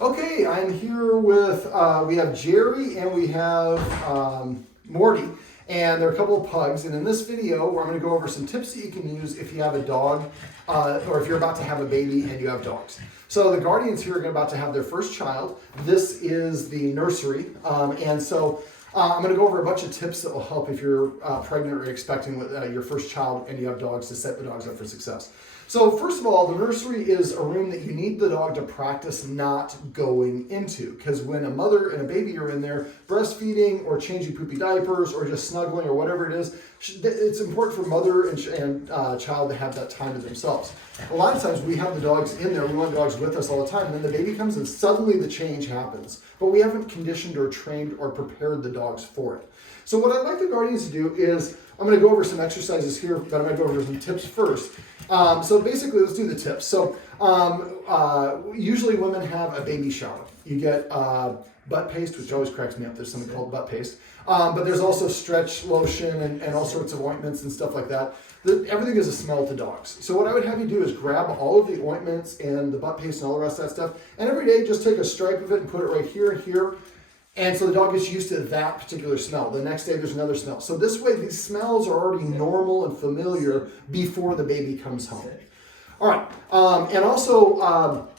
Okay, I'm here with, we have Jerry and we have Morty, and they're a couple of pugs. And in this video, I'm going to go over some tips that you can use if you have a dog, or if you're about to have a baby and you have dogs. So the guardians here are about to have their first child. This is the nursery, and so I'm going to go over a bunch of tips that will help if you're pregnant or expecting your first child and you have dogs, to set the dogs up for success. So first of all, the nursery is a room that you need the dog to practice not going into, because when a mother and a baby are in there breastfeeding or changing poopy diapers or just snuggling or whatever it is, it's important for mother and child to have that time to themselves. A lot of times we have the dogs in there, we want the dogs with us all the time, and then the baby comes and suddenly the change happens. But we haven't conditioned or trained or prepared the dogs for it. So what I'd like the guardians to do is, I'm going to go over some exercises here, but I'm going to go over some tips first. So basically, let's do the tips. So usually women have a baby shower. You get butt paste, which always cracks me up. There's something called butt paste. But there's also stretch lotion and all sorts of ointments and stuff like that. Everything is a smell to dogs. So what I would have you do is grab all of the ointments and the butt paste and all the rest of that stuff, and every day just take a stripe of it and put it right here and here. And so the dog gets used to that particular smell. The next day there's another smell. So this way these smells are already normal and familiar before the baby comes home. All right. And also,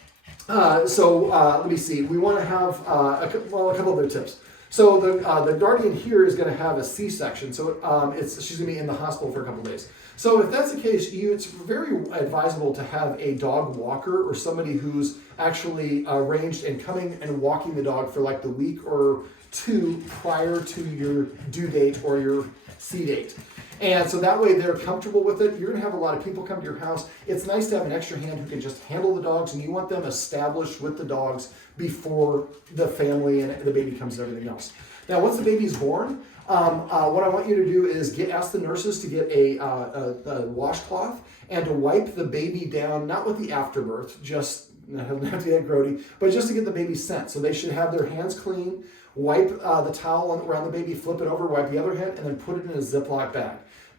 let me see. We want to have a couple other tips. So the guardian here is going to have a C-section. So she's going to be in the hospital for a couple days. So if that's the case, it's very advisable to have a dog walker or somebody who's actually arranged and coming and walking the dog for like the week or two prior to your due date or your C date. And so that way they're comfortable with it. You're going to have a lot of people come to your house. It's nice to have an extra hand who can just handle the dogs, and you want them established with the dogs before the family and the baby comes and everything else. Now, once the baby's born, what I want you to do is ask the nurses to get a washcloth and to wipe the baby down, not with the afterbirth, just not have to be that grody, but just to get the baby scent. So they should have their hands clean, wipe the towel around the baby, flip it over, wipe the other hand, and then put it in a Ziploc bag.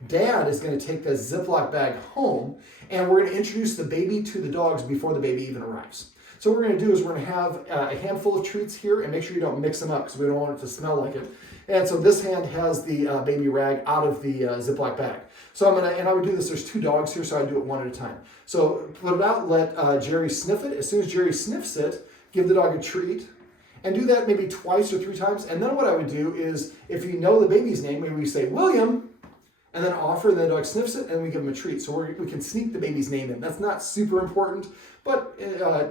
Dad is going to take that Ziploc bag home, and we're going to introduce the baby to the dogs before the baby even arrives. So what we're going to do is we're going to have a handful of treats here, and make sure you don't mix them up because we don't want it to smell like it. And so this hand has the baby rag out of the Ziploc bag. So I would do this, there's two dogs here, so I do it one at a time. So put it out, let Jerry sniff it. As soon as Jerry sniffs it, give the dog a treat. And do that maybe twice or three times. And then what I would do is, if you know the baby's name, maybe we say, William, and then offer, and the dog sniffs it, and we give him a treat. So we can sneak the baby's name in. That's not super important, but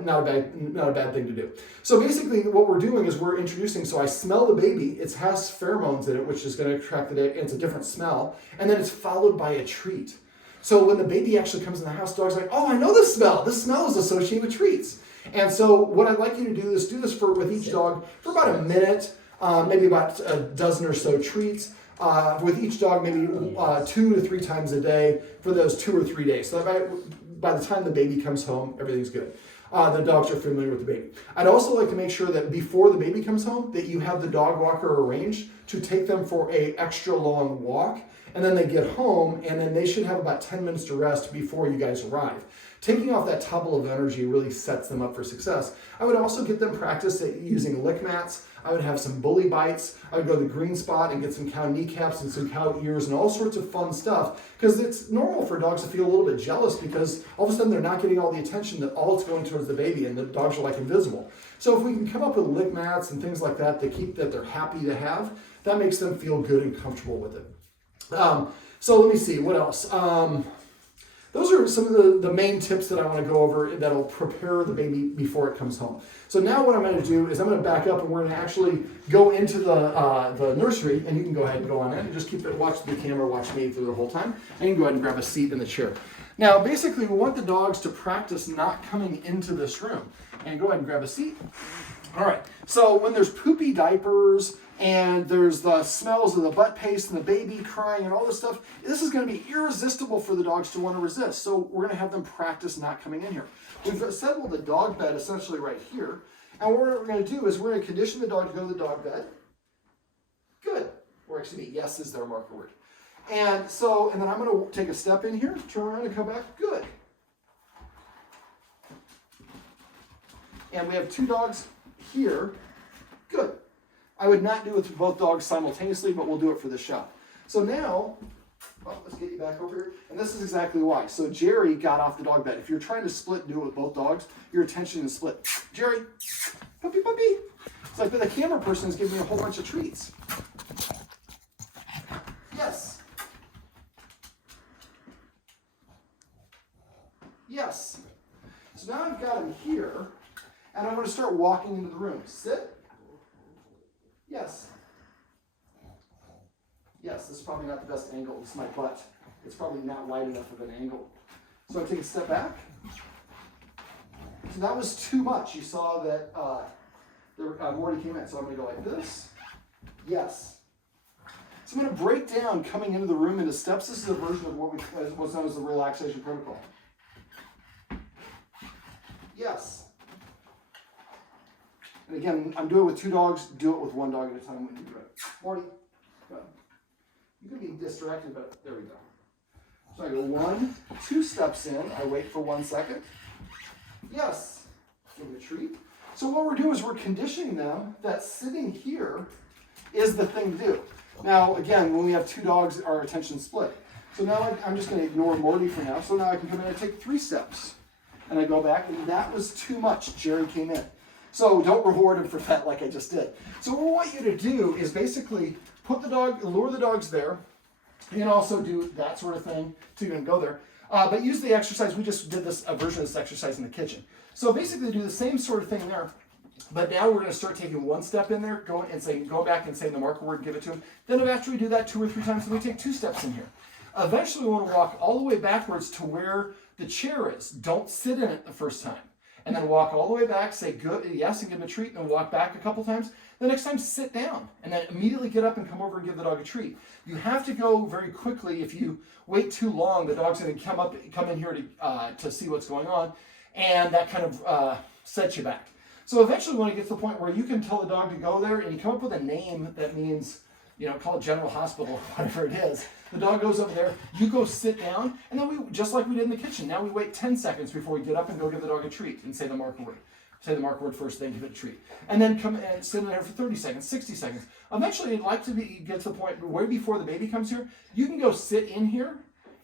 not a bad thing to do. So basically what we're doing is we're introducing, so I smell the baby, it has pheromones in it, which is going to attract the, it's a different smell, and then it's followed by a treat. So when the baby actually comes in the house, the dog's like, oh, I know this smell. This smell is associated with treats. And so what I'd like you to do is do this with each dog for about a minute, maybe about a dozen or so treats. With each dog, maybe 2 to 3 times a day for those 2 or 3 days. So that by the time the baby comes home, everything's good. The dogs are familiar with the baby. I'd also like to make sure that before the baby comes home, that you have the dog walker arranged to take them for an extra long walk. And then they get home, and then they should have about 10 minutes to rest before you guys arrive. Taking off that tubble of energy really sets them up for success. I would also get them practice at using lick mats. I would have some bully bites. I would go to the green spot and get some cow kneecaps and some cow ears and all sorts of fun stuff, because it's normal for dogs to feel a little bit jealous because all of a sudden they're not getting all the attention, that all it's going towards the baby, and the dogs are like invisible. So if we can come up with lick mats and things like that that they're happy to have, that makes them feel good and comfortable with it. So let me see, what else? Those are some of the main tips that I want to go over that'll prepare the baby before it comes home. So now what I'm going to do is I'm going to back up, and we're going to actually go into the nursery, and you can go ahead and go on in and just watch the camera, watch me through the whole time, and you can go ahead and grab a seat in the chair. Now, basically, we want the dogs to practice not coming into this room. And go ahead and grab a seat. All right, so when there's poopy diapers and there's the smells of the butt paste and the baby crying and all this stuff, this is going to be irresistible for the dogs to want to resist. So we're going to have them practice not coming in here. We've assembled the dog bed essentially right here. And what we're going to do is we're going to condition the dog to go to the dog bed. Good. Or excuse me, yes is their marker word. And then I'm going to take a step in here, turn around and come back. Good. and we have 2 dogs here, good. I would not do it with both dogs simultaneously, but we'll do it for this shot. So now, let's get you back over here. And this is exactly why. So Jerry got off the dog bed. If you're trying to split and do it with both dogs, your attention is split. Jerry, puppy, puppy. It's like the camera person is giving me a whole bunch of treats. Yes. Yes. So now I've got him here, and I'm going to start walking into the room. Sit. Yes. Yes, this is probably not the best angle. This is my butt. It's probably not wide enough of an angle. So I take a step back. So that was too much. You saw that Morty came in. So I'm going to go like this. Yes. So I'm going to break down coming into the room into steps. This is a version of what's known as the relaxation protocol. Yes. And again, I'm doing it with 2 dogs. Do it with 1 dog at a time when you do it. Morty, go. You can be distracted, but there we go. So I go 1, 2 steps in. I wait for 1 second. Yes. Give it a treat. So what we're doing is we're conditioning them that sitting here is the thing to do. Now, again, when we have 2 dogs, our attention's split. So now I'm just going to ignore Morty for now. So now I can come in and take 3 steps. And I go back, and that was too much. Jerry came in. So don't reward him for that like I just did. So what we want you to do is basically lure the dogs there, and also do that sort of thing to even go there. But use the exercise. We just did a version of this exercise in the kitchen. So basically do the same sort of thing there. But now we're going to start taking 1 step in there, go back and say the marker word, give it to him. Then after we do that 2 or 3 times, then we take 2 steps in here. Eventually we want to walk all the way backwards to where the chair is. Don't sit in it the first time. And then walk all the way back, say good, yes, and give him a treat, and then walk back a couple times. The next time, sit down, and then immediately get up and come over and give the dog a treat. You have to go very quickly. If you wait too long, the dog's going to come in here to see what's going on, and that kind of sets you back. So eventually, when it gets to the point where you can tell the dog to go there, and you come up with a name that means, call it General Hospital or whatever it is. The dog goes over there, you go sit down, and then we, just like we did in the kitchen, now we wait 10 seconds before we get up and go give the dog a treat and say the marker word. Say the marker word first, then give it a treat. And then come and sit in there for 30 seconds, 60 seconds. Eventually, you'd like to get to the point where before the baby comes here, you can go sit in here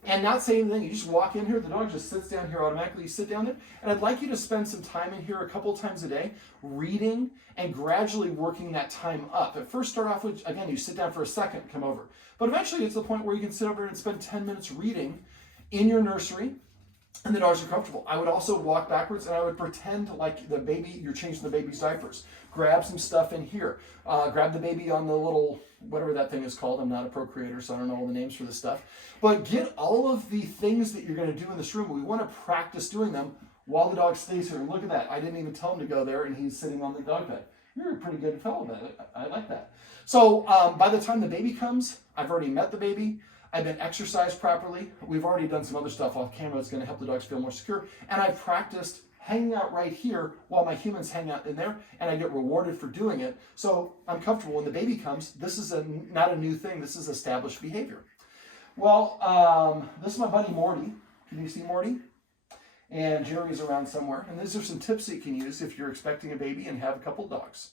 and not say anything. You just walk in here, the dog just sits down here automatically, you sit down there. And I'd like you to spend some time in here a couple times a day, reading and gradually working that time up. At first, start off with, again, you sit down for a second, come over. But eventually, it's the point where you can sit over and spend 10 minutes reading in your nursery, and the dogs are comfortable. I would also walk backwards, and I would pretend like the baby, you're changing the baby's diapers. Grab some stuff in here. Grab the baby on the little, whatever that thing is called. I'm not a procreator, so I don't know all the names for this stuff. But get all of the things that you're going to do in this room. We want to practice doing them while the dog stays here. And look at that. I didn't even tell him to go there, and he's sitting on the dog bed. You're a pretty good fellow, man. I like that. So by the time the baby comes, I've already met the baby. I've been exercised properly. We've already done some other stuff off camera that's going to help the dogs feel more secure. And I've practiced hanging out right here while my humans hang out in there, and I get rewarded for doing it. So I'm comfortable. When the baby comes, this is not a new thing. This is established behavior. Well, this is my buddy Morty. Can you see Morty? And Jerry's around somewhere. And these are some tips that you can use if you're expecting a baby and have a couple dogs.